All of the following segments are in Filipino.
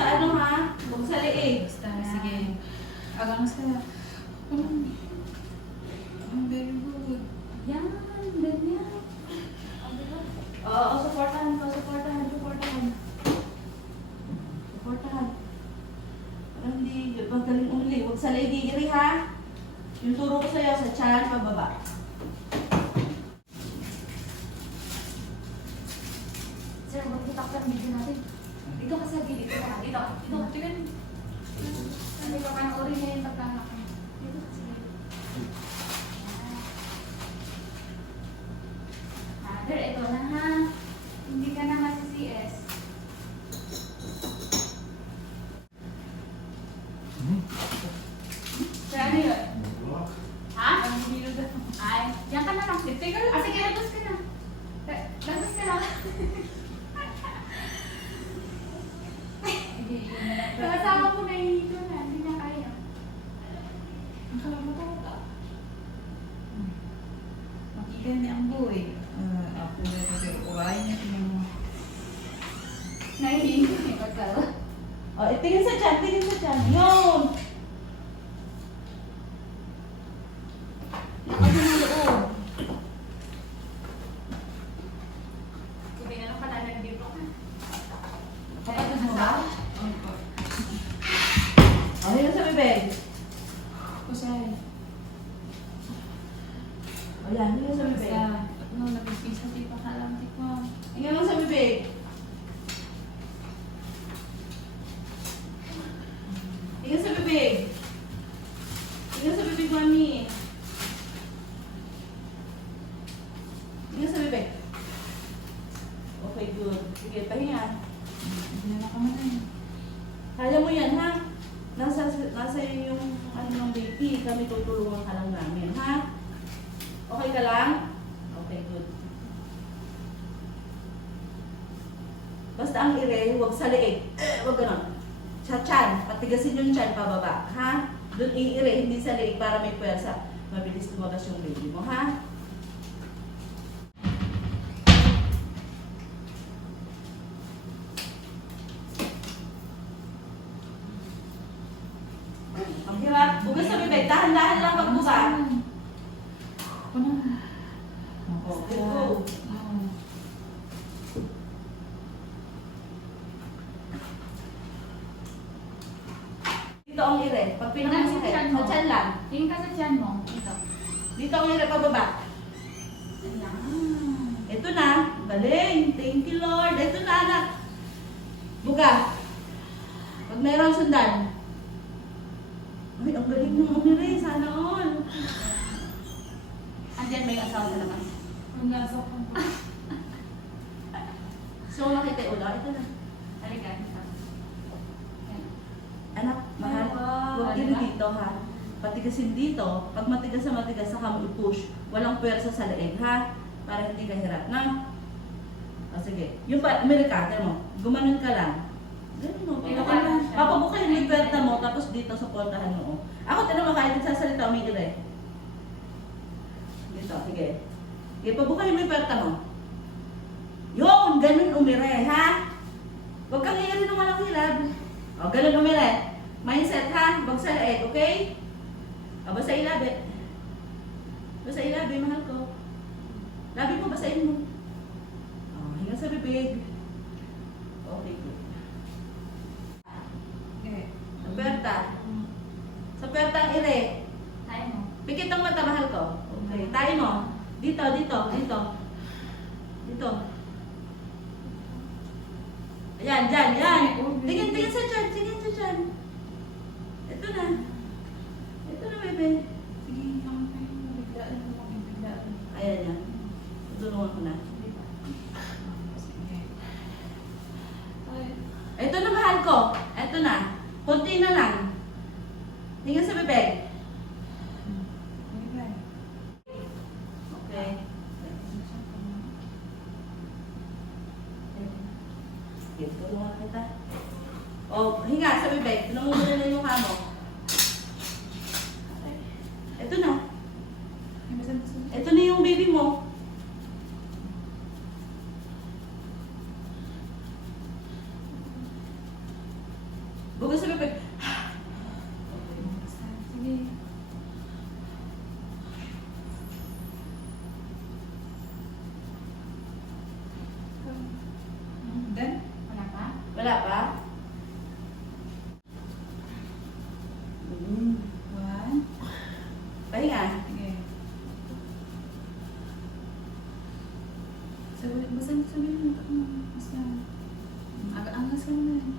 sa ano ha? Huwag sa leeg. Basta, sige. Agang sa... Very good. Yan, ganyan. Oo, supportahan ko, supportahan. Supportahan. Parang hindi, magaling umili. Huwag sa leeg, iri ha? Yung turo ko sa'yo, sa tiyan, pababa. Sir, mag-itak ka ng video natin. Dito ka sa gilid. Dito. Tingnan. Hindi ka panoorin niya yung pagkanak mo. Dito ka sa gilid. Mother, ito na ha. Hindi ka na masi-CS. Sir, ano yun? Ha? Ay, yan ka na lang. Sige, lagos ka na. Lagos ka na. Kasama ko na hihito na, hindi na kaya. Ang kalamatata. Makita niya ang buhay. Ako na pero kuhain niya yung... Nahihito na yung pagkala. O, tingin sa tiyan. Yun! Lakas mo ng loob. Sabi nga nung kalalag dito ka. Kapatid mo ba? O, yun sa bibig. Kusay. O, yan, yun sa bibig. No, nagpipisa di pa kalam di ko. Tingnan mo sa bibig. Tingnan sa bibig. Tingnan sa bibig, mami. Tingnan sa bibig. Okay, good. Sige, pahinga. Hindi na nakamana yun. Kaya mo yan, ha? Nasa yung ano ng baby. Kami tutulungan ka lang namin, ha? Okay ka lang? Okay, good. Basta ang ire, huwag sa leeg. Huwag ganon. Sa tiyan. Patigasin yung tiyan pababa, ha? Doon iire, hindi sa leeg para may puwersa. Mabilis lumabas yung baby mo, ha? Ang hirap. Bugas sa bibig. Dahan-dahan lang pagbuka. Okay, go. Dito ang ire. Pag pinakamasakit, sa tiyan lang. Tingin ka sa tiyan mo. Ito. Dito ang ire pababa. Ayan. Ito na. Galing. Thank you, Lord. Ito na, anak. Buka. Pag mayroong sundan. Ay, ang galing ng umire. Sana all. Andiyan may asawa sa labas. Ang lasa ko. So, makita yung ulo. Ito na. Halika. Ito. Ayan. Anak, mahal. Wow. Huwag din dito, ha? Patigasin dito. Pag matigas sa matigas, saka mo i-push. Walang puwersa sa leeg, ha? Para hindi ka hirap, na? O, sige. Yung pa, umilikate mo. Gumanon ka lang. Ganun mo. Papabukahin mo yung puwerta mo, tapos dito, supportahan mo. Ako, tinanong mo, kahit nagsasalita, umigil. Dito, sige. Sige, pabukahin mo yung puwerta mo. Yun! Ganun umire, ha? Huwag kang iirin ng walang hilab. O, ganun umire. Mindset, ha? Huwag sa leeg, okay? O, basa ilabi. Basa ilabi, mahal ko. Labi mo, basahin mo. O, hinga sa bibig. Okay, good. Sa puwerta. Sa puwerta ang ire. Tayo mo. Pikit ang mata, mahal ko. Okay, tayo mo. Dito. Ayan, dyan. Tingin sa tiyan. Ito na, bebe. Sige, kami tayo. Biglaan. Ayan yan. Tutulungan ko na. Sige. Ay. Ito na, mahal ko. Ito na. Kunti na lang. Tingin sa bibig. Okay. Sige, tulungan kita. O, hinga sa bibig. Namumula na yung mukha mo. Ito na. Ito na yung baby mo. ha? One. Pahinga. Sige. Basta sabihin mo. Basta. Angas ka naman.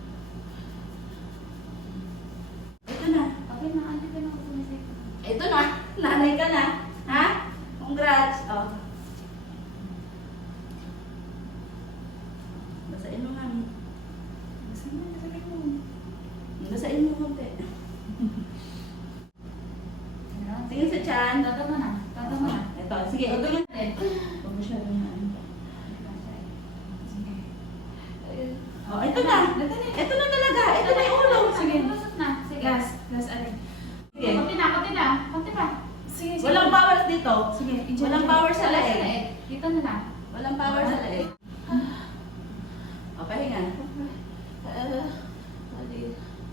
Ito na. Okay na, ano ka na ako sumisip? Ito na. Nanay ka na. Ha? Congrats. Oh. Basain mo nga. Basta mo, sabihin mo. Basain mo konti. Tingin sa tiyan. Tata mo na. Tata mo na. Ito. Sige. Ito yun. Sige. Huwag mo siya rin. Oh, ito na. Ito na talaga. Ito na yung ulo. Sige, lusot na. Sige. Last, alin. Sige. Konti na, konti na. Konti pa. Sige, sige. Walang power dito. Sige, Walang power sa leeg. Dito na lang. Walang power sa leeg. O, pahinga.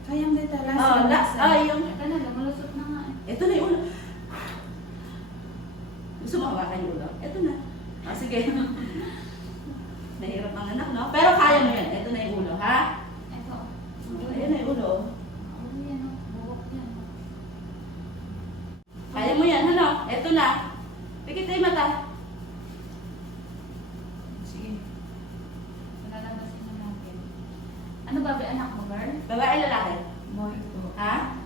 Kaya mo dito, last. Oh, yung... Ito na, lumulusot na nga. Ito na yung ulo. Gusto mo hawakan yung ulo? Ito na. O, sige. Nahirap ang anak, no? Pero kaya mo yan. Ito na yung ulo, ha? Ito. Ayan na yung ulo. Ano yan, no? Buwok yan. Kaya mo yan, ano? Ito na. Pikit na yung mata. Sige. Malalabasin na natin. Ano ba, anak mo, girl? Babae, lalaki? Boy ko. Ha?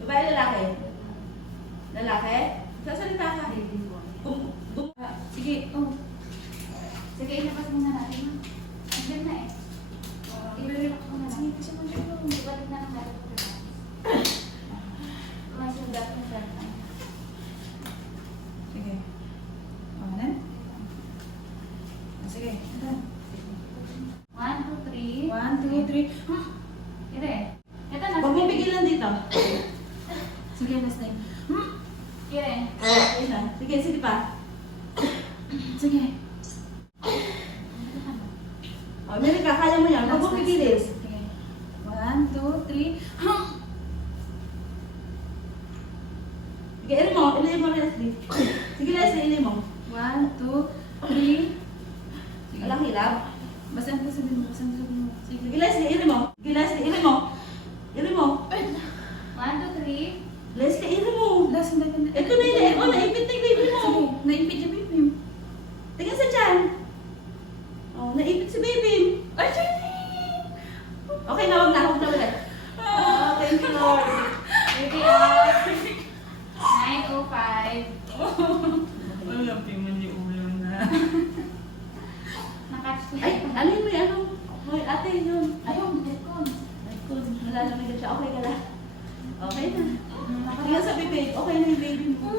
Babae, lalaki? Lalaki? Sasalita ka. Sige, oh. Sige, ilabas muna natin. Andyan na eh. I-relax mo na lang. Sige, kasi mo dito. Ibalik na lang natin ito. Masugat mo sa Sige. Ano? Sige. 1, 2, 3. 1, 2, 3. Ire. Ito na. Huwag mo pigilan dito. Sige, last time. Ire. Okay na. Sige, sige pa. Sige. O, Amerika, kaya mo yan. Huwag mo pigilin. Sige. 1, 2, 3. Sige, ilin mo. Ilin mo, Leslie. Sige, Leslie, ilin mo. 1, 2, 3. Walang hilap. Basta ang sabihin mo. Basta ang sabihin mo. Sige. Sige, Leslie, ilin mo. Sige, Leslie, ilin mo. Ilin mo. 1, 2, 3. Leslie, ilin mo. Last, hindi. Ito na yun. O, naipit na yung baby mo. Sige. Naipit yung baby mo. Tingnan sa tiyan. O, naipit si baby. Ay, Okay na, huwag na. Huwag na ulit. Oh, thank you, Lord. Baby up. 9:05. Wala piman yung ulo na. Nakatch Ay, ano yun mo yan? Hoy, ate, yun. Ayun, headcon. Kung malalamig siya, okay ka na. Okay na. Tingnan sa bibig. Okay na yung baby mo.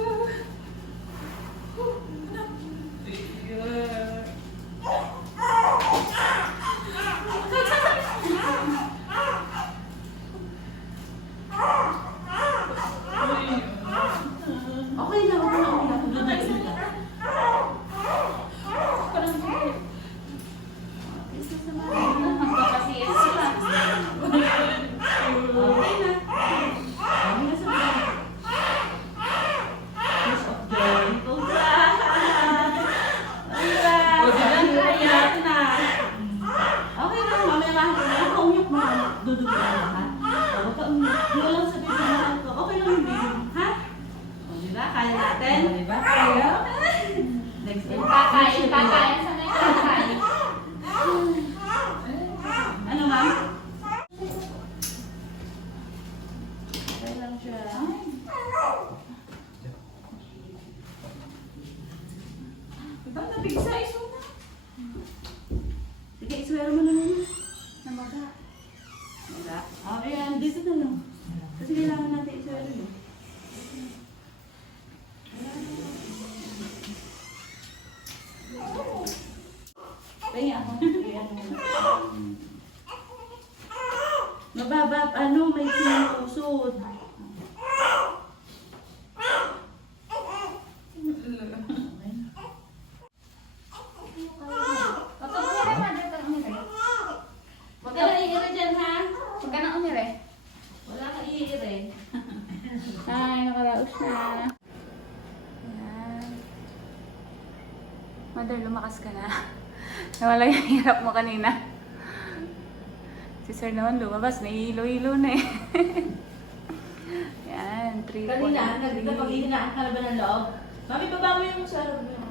Okay na, okay na, okay na. Kung na Magpapasiyas sila. Okay na. Kami na sa mga. Kiss of joy. Congrats! Congrats! Congrats na. Okay na, mamaya mahal na. Umiyak mo na. Dudugo na ha? Huwag ka umiyak. Hindi lang sa baby mo ko. Okay lang yung baby mo, ha? O, diba? Kaya natin? Diba? Kaya? Next Yung kakain, kakain. Sana yung kakain. Ano, ma'am? Okay lang siya. Diba? Nabigsa iso na. Sige, iswero mo naman. Namaga. Wala. Oh, ayan. Dito na lang. Kasi kailangan natin iswero yun. Kaya ako. Ayan muna. Mababa, ano, may sinusod. Kapag meron pa, dito ang umire. Huwag ka na iira dyan, ha? Huwag ka na umire. Wala ka iira eh. Ay, nakaraos na. Ayan. Mother, lumakas ka na. Nawala yung hirap mo kanina. Si Sir naman lumabas, nahihilo-hilo na eh. Yan, 3.3. Kanina, nagpag-ihinaan ka na ba ng loob? Mami, baba mo yung sarap mo.